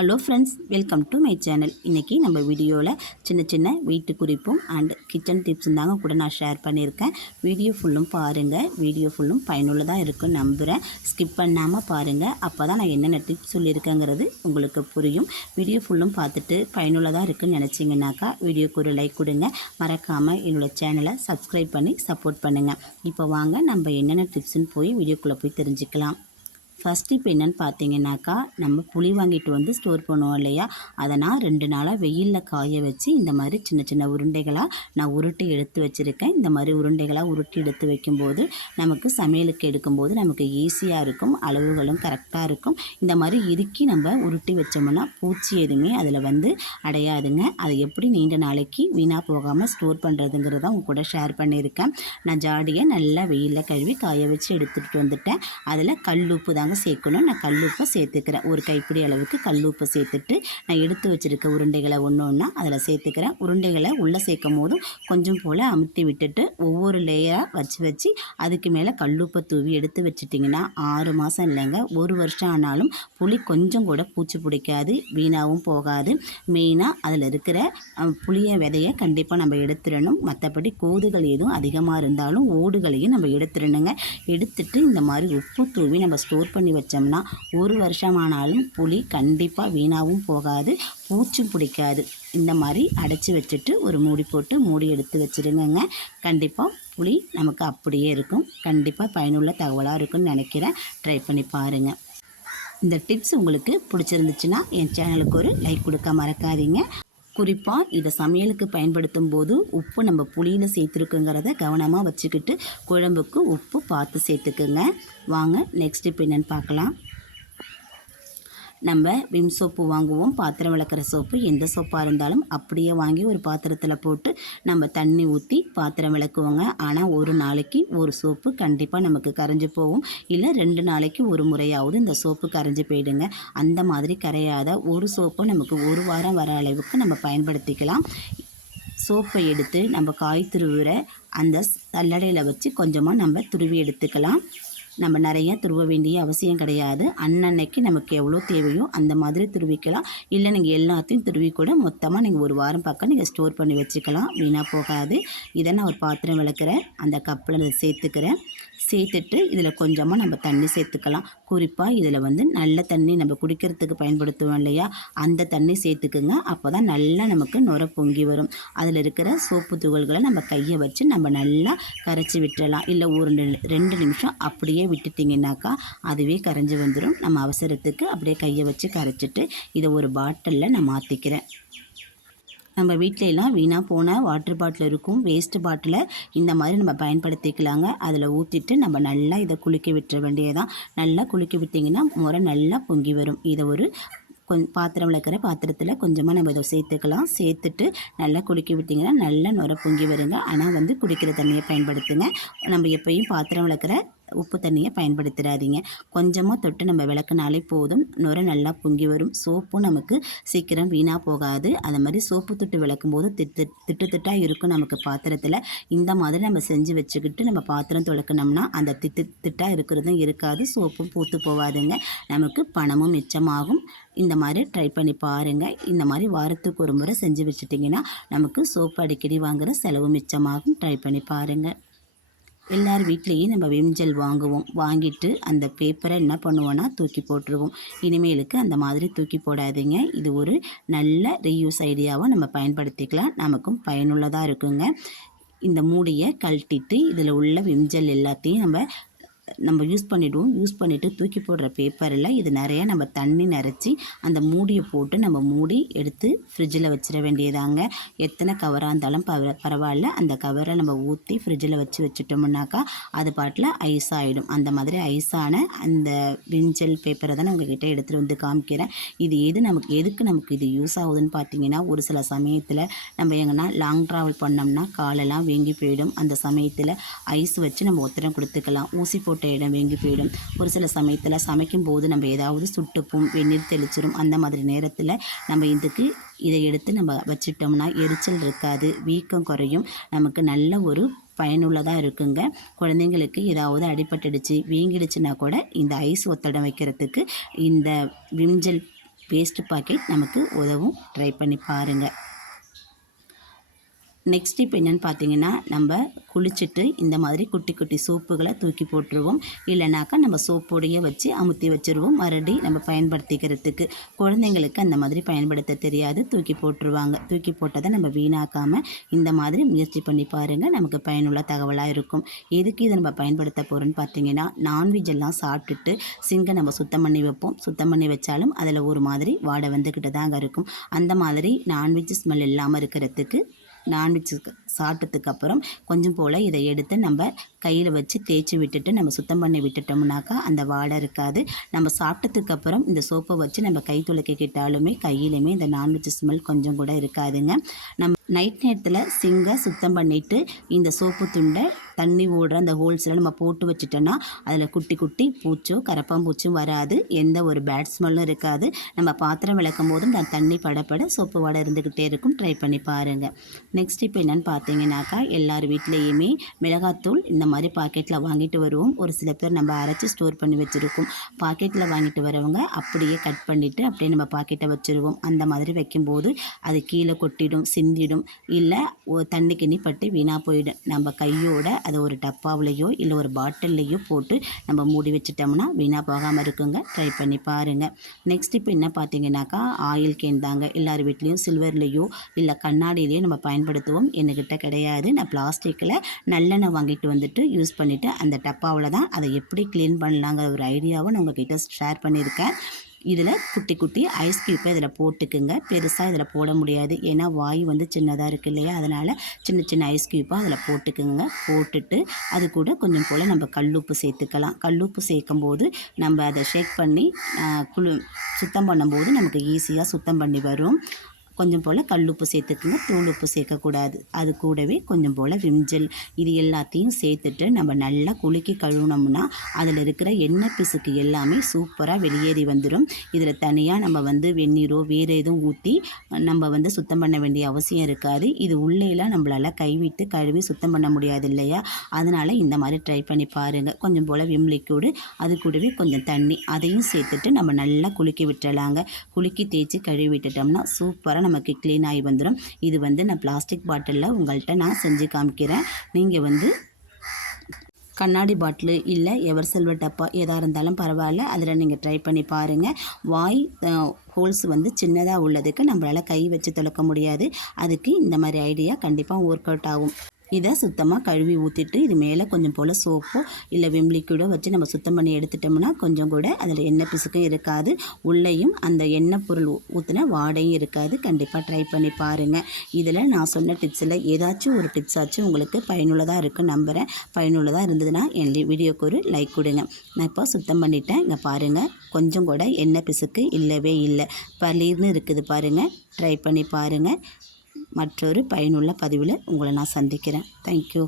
Hello friends, welcome to my channel. இன்றைக்கி நம்ம வீடியோவில் சின்ன சின்ன வீட்டு குறிப்பும் அண்ட் கிச்சன் டிப்ஸும் தாங்க கூட நான் ஷேர் பண்ணியிருக்கேன். வீடியோ ஃபுல்லும் பாருங்கள். வீடியோ ஃபுல்லும் பயனுள்ளதாக இருக்குன்னு நம்புகிறேன். ஸ்கிப் பண்ணாமல் பாருங்கள். அப்போ தான் நான் என்னென்ன டிப்ஸ் சொல்லியிருக்கேங்கிறது உங்களுக்கு புரியும். வீடியோ ஃபுல்லும் பார்த்துட்டு பயனுள்ளதாக இருக்குன்னு நினச்சிங்கனாக்கா வீடியோக்கு ஒரு லைக் கொடுங்க. மறக்காமல் என்னோடய சேனலை சப்ஸ்கிரைப் பண்ணி சப்போர்ட் பண்ணுங்கள். இப்போ வாங்க நம்ம என்னென்ன டிப்ஸுன்னு போய் வீடியோக்குள்ளே போய் தெரிஞ்சுக்கலாம். ஃபஸ்ட்டு இப்போ என்னென்னு பார்த்தீங்கன்னாக்கா, நம்ம புளி வாங்கிட்டு வந்து ஸ்டோர் பண்ணுவோம் இல்லையா, அதை நான் 2 நாளாக வெயிலில் காய வச்சு இந்த மாதிரி சின்ன சின்ன உருண்டைகளாக நான் உருட்டி எடுத்து வச்சுருக்கேன். இந்த மாதிரி உருண்டைகளாக உருட்டி எடுத்து வைக்கும்போது நமக்கு சமையலுக்கு எடுக்கும்போது நமக்கு ஈஸியாக இருக்கும், அளவுகளும் கரெக்டாக இருக்கும். இந்த மாதிரி இறுக்கி நம்ம உருட்டி வச்சோம்னா பூச்சி எதுவுமே அதில் வந்து அடையாதுங்க. அதை எப்படி நீண்ட நாளைக்கு வீணாக போகாமல் ஸ்டோர் பண்ணுறதுங்கிறத உங்க கூட ஷேர் பண்ணியிருக்கேன். நான் ஜாடியை நல்லா வெயிலில் கழுவி காய வச்சு எடுத்துகிட்டு வந்துட்டேன். அதில் கல்லுப்பு தாங்க சேர்க்கணும். நான் கல்லுப்பை சேர்த்துக்கிறேன். ஒரு கைப்பிடி அளவுக்கு கல்லுப்பை சேர்த்துட்டு நான் எடுத்து வச்சுருக்க உருண்டைகளை ஒன்று ஒன்றா அதில் சேர்த்துக்கிறேன். உருண்டைகளை உள்ளே சேர்க்கும் போதும் கொஞ்சம் போல் அமுத்தி விட்டுட்டு ஒவ்வொரு லேயராக வச்சு அதுக்கு மேலே கல்லுப்பை தூவி எடுத்து வச்சுட்டிங்கன்னா 6 மாதம் இல்லைங்க, 1 வருஷம் ஆனாலும் புளி கொஞ்சம் கூட பூச்சி பிடிக்காது, வீணாகவும் போகாது. மெயினாக அதில் இருக்கிற புளிய விதையை கண்டிப்பாக நம்ம எடுத்துடணும். மற்றபடி கோதுகள் எதுவும் அதிகமாக இருந்தாலும் ஓடுகளையும் நம்ம எடுத்துடணுங்க. எடுத்துட்டு இந்த மாதிரி உப்பு தூவி நம்ம ஸ்டோர் பண்ணி வச்சோம்னா 1 வருஷமானாலும் புளி கண்டிப்பாக வீணாகவும் போகாது, பூச்சும் பிடிக்காது. இந்த மாதிரி அடைச்சி வச்சுட்டு ஒரு மூடி போட்டு மூடி எடுத்து வச்சுருங்க. கண்டிப்பாக புளி நமக்கு அப்படியே இருக்கும். கண்டிப்பாக பயனுள்ள தகவலாக இருக்குன்னு நினைக்கிறேன். ட்ரை பண்ணி பாருங்கள். இந்த டிப்ஸ் உங்களுக்கு பிடிச்சிருந்துச்சுன்னா என் சேனலுக்கு ஒரு லைக் கொடுக்க மறக்காதீங்க. குறிப்பாக இதை சமையலுக்கு பயன்படுத்தும் போது உப்பு நம்ம புளியில் சேர்த்துருக்குங்கிறத கவனமாக வச்சுக்கிட்டு குழம்புக்கு உப்பு பார்த்து சேர்த்துக்குங்க. வாங்க நெக்ஸ்ட் இப்போ என்னென்னு பார்க்கலாம். நம்ம விம் சோப்பு வாங்குவோம், பாத்திரம் விளக்குற சோப்பு. எந்த சோப்பாக இருந்தாலும் அப்படியே வாங்கி ஒரு பாத்திரத்தில் போட்டு நம்ம தண்ணி ஊற்றி பாத்திரம் விளக்குவோங்க. ஆனால் ஒரு நாளைக்கு ஒரு சோப்பு கண்டிப்பாக நமக்கு கரைஞ்சி போகும். இல்லை 2 நாளைக்கு ஒரு முறையாவது இந்த சோப்பு கரைஞ்சி போயிடுங்க. அந்த மாதிரி கரையாத ஒரு சோப்பு நமக்கு 1 வாரம் வர அளவுக்கு நம்ம பயன்படுத்திக்கலாம். சோப்பை எடுத்து நம்ம காய் துருவுற அந்த சல்லடையில் வச்சு கொஞ்சமாக நம்ம துருவி எடுத்துக்கலாம். நம்ம நிறைய துருவ வேண்டிய அவசியம் கிடையாது. அன்னன்னைக்கு நமக்கு எவ்வளோ தேவையோ அந்த மாதிரி துருவிக்கலாம். இல்லை நீங்கள் எல்லாத்தையும் துருவி கூட மொத்தமாக நீங்கள் 1 வாரம் பக்கம் நீங்கள் ஸ்டோர் பண்ணி வச்சுக்கலாம், வீணாக போகாது. இதை நான் ஒரு பாத்திரம் விளக்குறேன், அந்த கப்பில் அதை சேர்த்துக்கிறேன். சேர்த்துட்டு இதில் கொஞ்சமாக நம்ம தண்ணி சேர்த்துக்கலாம். குறிப்பாக இதில் வந்து நல்ல தண்ணி நம்ம குடிக்கிறதுக்கு பயன்படுத்துவோம் இல்லையா, அந்த தண்ணி சேர்த்துக்குங்க. அப்போ தான் நல்லா நமக்கு நுர பொங்கி வரும். அதில் இருக்கிற சோப்பு துகள்களை நம்ம கையை வச்சு நம்ம நல்லா கரைச்சி விட்டுறலாம். இல்லை ஒரு 2 நிமிஷம் அப்படியே விட்டுட்டிங்கனாக்கா அதுவே கரைஞ்சி வந்துடும். நம்ம அவசரத்துக்கு அப்படியே கையை வச்சு கரைச்சிட்டு இதை ஒரு பாட்டிலில் நான் மாற்றிக்கிறேன். நம்ம வீட்டிலலாம் வீணாக போன வாட்டர் பாட்டில் இருக்கும், வேஸ்ட்டு பாட்டிலை இந்த மாதிரி நம்ம பயன்படுத்திக்கலாங்க. அதில் ஊற்றிட்டு நம்ம நல்லா இதை குலுக்கி விட்டுற வேண்டியதான். நல்லா குலுக்கி விட்டிங்கன்னா முறை நல்லா பொங்கி வரும். இதை ஒரு பாத்திரம் விளக்குற பாத்திரத்தில் கொஞ்சமாக நம்ம இதை சேர்த்துக்கலாம். சேர்த்துட்டு நல்லா குலுக்கி விட்டிங்கன்னா நல்லா நுர பொங்கி வருங்க. ஆனால் வந்து குடிக்கிற தண்ணியை பயன்படுத்துங்க. நம்ம எப்பயும் பாத்திரம் விளக்குற உப்பு தண்ணியை பயன்படுத்திடாதீங்க. கொஞ்சமாக தொட்டு நம்ம விளக்குனாலே போதும், நுர நல்லா பொங்கி வரும். சோப்பும் நமக்கு சீக்கிரம் வீணாக போகாது. அது மாதிரி சோப்பு தொட்டு விளக்கும் போது திட்டாக இருக்கும் நமக்கு பாத்திரத்தில். இந்த மாதிரி நம்ம செஞ்சு வச்சுக்கிட்டு நம்ம பாத்திரம் துளக்கணும்னா அந்த திட்டாக இருக்கிறதும் இருக்காது, சோப்பும் பூத்து போகாதுங்க. நமக்கு பணமும் மிச்சமாகும். இந்த மாதிரி ட்ரை பண்ணி பாருங்கள். இந்த மாதிரி வாரத்துக்கு ஒரு முறை செஞ்சு வச்சுட்டிங்கன்னா நமக்கு சோப்பு அடிக்கடி வாங்குகிற செலவு மிச்சமாகும். ட்ரை பண்ணி பாருங்கள். எல்லார் வீட்லேயும் நம்ம விம் ஜெல் வாங்குவோம். வாங்கிட்டு அந்த பேப்பரை என்ன பண்ணுவோன்னா தூக்கி போட்டுருவோம். இனிமேலுக்கு அந்த மாதிரி தூக்கி போடாதீங்க. இது ஒரு நல்ல ரீயூஸ் ஐடியாவை நம்ம பயன்படுத்திக்கலாம். நமக்கும் பயனுள்ளதாக இருக்குங்க. இந்த மூடியை கழட்டிட்டு இதில் உள்ள விம் ஜெல் எல்லாத்தையும் நம்ம யூஸ் பண்ணிவிடுவோம். யூஸ் பண்ணிவிட்டு தூக்கி போடுற பேப்பரில் இது நிறையா நம்ம தண்ணி நிறச்சி அந்த மூடியை போட்டு நம்ம மூடி எடுத்து ஃப்ரிட்ஜில் வச்சிட வேண்டியதாங்க. எத்தனை கவராக இருந்தாலும் பரவாயில்ல, அந்த கவரை நம்ம ஊற்றி ஃப்ரிட்ஜில் வச்சுட்டோம்னாக்கா அது பாட்டில் ஐஸ் ஆகிடும். அந்த மாதிரி ஐஸான அந்த விஞ்சல் பேப்பரை தான் நான் உங்கள்கிட்ட எடுத்துகிட்டு வந்து காமிக்கிறேன். இது எதுக்கு நமக்கு இது யூஸ் ஆகுதுன்னு பார்த்தீங்கன்னா, ஒரு சில சமயத்தில் நம்ம எங்கன்னா லாங் ட்ராவல் பண்ணோம்னா காலெல்லாம் வீங்கி போயிடும். அந்த சமயத்தில் ஐஸ் வச்சு நம்ம ஒத்தடம் கொடுத்துக்கலாம். ஊசி போட்டு இடம் வீங்கி போயிடும். ஒரு சில சமயத்தில் சமைக்கும் போது நம்ம ஏதாவது சுட்டுப்பும் வெந்நீர் தெளிச்சிடும். அந்த மாதிரி நேரத்தில் நம்ம இதை எடுத்து நம்ம வச்சிட்டோம்னா எரிச்சல் இருக்காது, வீக்கம் குறையும், நமக்கு நல்ல ஒரு பயனுள்ளதாக இருக்குங்க. குழந்தைங்களுக்கு ஏதாவது அடிபட்டுடுச்சு வீங்கிடுச்சுன்னா கூட இந்த ஐஸ் ஒத்தடம் வைக்கிறதுக்கு இந்த விம் ஜெல் வேஸ்ட் பாக்கெட் நமக்கு உதவும். ட்ரை பண்ணி பாருங்கள். நெக்ஸ்ட் இப்போ என்னென்னு பார்த்தீங்கன்னா, நம்ம குளிச்சுட்டு இந்த மாதிரி குட்டி குட்டி சோப்புகளை தூக்கி போட்டுருவோம். இல்லைனாக்கா நம்ம சோப்போடையே வச்சு அமுத்தி வச்சுருவோம் மறுபடி நம்ம பயன்படுத்திக்கிறதுக்கு. குழந்தைங்களுக்கு அந்த மாதிரி பயன்படுத்த தெரியாது, தூக்கி போட்டுருவாங்க. தூக்கி போட்டதை நம்ம வீணாக்காமல் இந்த மாதிரி முயற்சி பண்ணி பாருங்கள், நமக்கு பயனுள்ள தகவலாக இருக்கும். எதுக்கு இதை நம்ம பயன்படுத்த போகிறோன்னு பார்த்தீங்கன்னா, நான்வெஜ் எல்லாம் சாப்பிட்டுட்டு சிங்கை நம்ம சுத்தம் பண்ணி வைப்போம். சுத்தம் பண்ணி வச்சாலும் அதில் ஒரு மாதிரி வாடை வந்துக்கிட்டு தாங்க இருக்கும். அந்த மாதிரி நான்வெஜ் ஸ்மெல் இல்லாமல் இருக்கிறதுக்கு நான்வெஜ் சாப்பிட்டதுக்கு அப்புறம் கொஞ்சம் போல் இதை எடுத்து நம்ம கையில் வச்சு தேய்ச்சி விட்டுட்டு நம்ம சுத்தம் பண்ணி விட்டுட்டோம்னாக்கா அந்த வாடை இருக்காது. நம்ம சாப்பிட்டதுக்கு அப்புறம் இந்த சோப்பை வச்சு நம்ம கை துளைக்கிட்டாலுமே கையிலுமே இந்த நான்வெஜ் ஸ்மெல் கொஞ்சம் கூட இருக்காதுங்க. நம்ம நைட் நேரத்தில் சிங்கை சுத்தம் பண்ணிவிட்டு இந்த சோப்பு துண்டை தண்ணி ஓடுற அந்த ஹோல்ஸில் நம்ம போட்டு வச்சுட்டோன்னா அதில் குட்டி குட்டி பூச்சோ கரப்பாம்பூச்சும் வராது, எந்த ஒரு பேட் ஸ்மெல்லும் இருக்காது. நம்ம பாத்திரம் விளக்கும் போதும் அந்த தண்ணி படப்பட சோப்பு வாடை இருந்துக்கிட்டே இருக்கும். ட்ரை பண்ணி பாருங்கள். நெக்ஸ்ட் இப்போ என்னென்னு பார்த்தீங்கன்னாக்கா, எல்லார் வீட்லேயுமே மிளகாத்தூள் இந்த மாதிரி பாக்கெட்டில் வாங்கிட்டு வருவோம். ஒரு சில பேர் நம்ம அரைச்சி ஸ்டோர் பண்ணி வச்சுருக்கோம். பாக்கெட்டில் வாங்கிட்டு வரவங்க அப்படியே கட் பண்ணிவிட்டு அப்படியே நம்ம பாக்கெட்டை வச்சுருவோம். அந்த மாதிரி வைக்கும்போது அது கீழே கொட்டிடும், சிந்திடும், இல்லை தண்ணி கிண்ணி பட்டு வீணாக போயிடும். நம்ம கையோட அதை ஒரு டப்பாவிலையோ இல்லை ஒரு பாட்டில்லையோ போட்டு நம்ம மூடி வச்சுட்டோம்னா வீணாக போகாமல் இருக்குங்க. ட்ரை பண்ணி பாருங்கள். நெக்ஸ்ட் இப்போ என்ன பார்த்தீங்கன்னாக்கா, ஆயில் கேன் தாங்க. எல்லார் வீட்லேயும் சில்வர்லேயோ இல்லை கண்ணாடியிலையோ நம்ம பயன்படுத்துவோம். என்கிட்ட கிடையாது. நான் பிளாஸ்டிக்கில் நல்லெண்ணெய் வாங்கிட்டு வந்துட்டு யூஸ் பண்ணிவிட்டு அந்த டப்பாவில் தான் அதை எப்படி க்ளீன் பண்ணலாங்கிற ஒரு ஐடியாவை நான் உங்கள்கிட்ட ஷேர் பண்ணியிருக்கேன். இதில் குட்டி குட்டி ஐஸ் க்யூப்பை இதில் போட்டுக்குங்க. பெருசாக இதில் போட முடியாது, ஏன்னா வாய் வந்து சின்னதாக இருக்குது இல்லையா, அதனால் சின்ன சின்ன ஐஸ் க்யூப்பாக அதில் போட்டுக்குங்க. போட்டுட்டு அது கூட கொஞ்சம் போல் நம்ம கல்லுப்பு சேர்த்துக்கலாம். கல்லுப்பு சேர்க்கும் போது நம்ம அதை ஷேக் பண்ணி சுத்தம் பண்ணும்போது நமக்கு ஈஸியாக சுத்தம் பண்ணி வரும். கொஞ்சம் போல் கல்லுப்பு சேர்த்துக்குங்க, தூள் உப்பு சேர்க்கக்கூடாது. அது கூடவே கொஞ்சம் போல் விம்ஜெல், இது எல்லாத்தையும் சேர்த்துட்டு நம்ம நல்லா குலுக்கி கழுவினோம்னா அதில் இருக்கிற எண்ணெய் பிசுக்கு எல்லாமே சூப்பராக வெளியேறி வந்துடும். இதில் தனியாக நம்ம வந்து வெந்நீரோ வேறு எதுவும் ஊற்றி நம்ம வந்து சுத்தம் பண்ண வேண்டிய அவசியம் இருக்காது. இது உள்ளேலாம் நம்மளால் கைவிட்டு கழுவி சுத்தம் பண்ண முடியாது இல்லையா, அதனால் இந்த மாதிரி ட்ரை பண்ணி பாருங்கள். கொஞ்சம் போல் விம் லிக்விடு, அது கூடவே கொஞ்சம் தண்ணி, அதையும் சேர்த்துட்டு நம்ம நல்லா குலுக்கி விட்டுறலாங்க. குலுக்கி தேய்ச்சி கழுவி விட்டுட்டோம்னா சூப்பராக நமக்கு க்ளீன் ஆகி வந்துடும். இது வந்து நான் பிளாஸ்டிக் பாட்டிலில் உங்கள்கிட்ட நான் செஞ்சு காமிக்கிறேன். நீங்கள் வந்து கண்ணாடி பாட்டிலு இல்லை எவர் சில்வர் டப்பா எதாக இருந்தாலும் பரவாயில்ல, அதில் நீங்கள் ட்ரை பண்ணி பாருங்கள். வாய் ஹோல்ஸ் வந்து சின்னதாக உள்ளதுக்கு நம்மளால் கை வச்சு துலக்க முடியாது. அதுக்கு இந்த மாதிரி ஐடியா கண்டிப்பாக ஒர்க் அவுட் ஆகும். இதை சுத்தமாக கழுவி ஊற்றிட்டு இது மேலே கொஞ்சம் போல் சோப்போ இல்லை விம் லிக்விடோ வச்சு நம்ம சுத்தம் பண்ணி எடுத்துட்டோம்னா கொஞ்சம் கூட அதில் எண்ணெய் பிசுக்கும் இருக்காது, உள்ளேயும் அந்த எண்ணெய் பொருள் ஊற்றின வாடையும் இருக்காது. கண்டிப்பாக ட்ரை பண்ணி பாருங்கள். இதில் நான் சொன்ன டிப்ஸில் ஏதாச்சும் ஒரு டிப்ஸாச்சும் உங்களுக்கு பயனுள்ளதாக இருக்குன்னு நம்புகிறேன். பயனுள்ளதாக இருந்ததுன்னா என் வீடியோக்கு ஒரு லைக் கொடுங்க. நான் இப்போ சுத்தம் பண்ணிட்டேன். இங்கே பாருங்கள், கொஞ்சம் கூட எண்ணெய் பிசுக்கு இல்லவே இல்லை, பளீர்னு இருக்குது பாருங்கள். ட்ரை பண்ணி பாருங்கள். மற்றொரு பயனுள்ள பதிவில் உங்களை நான் சந்திக்கிறேன். தேங்க்யூ.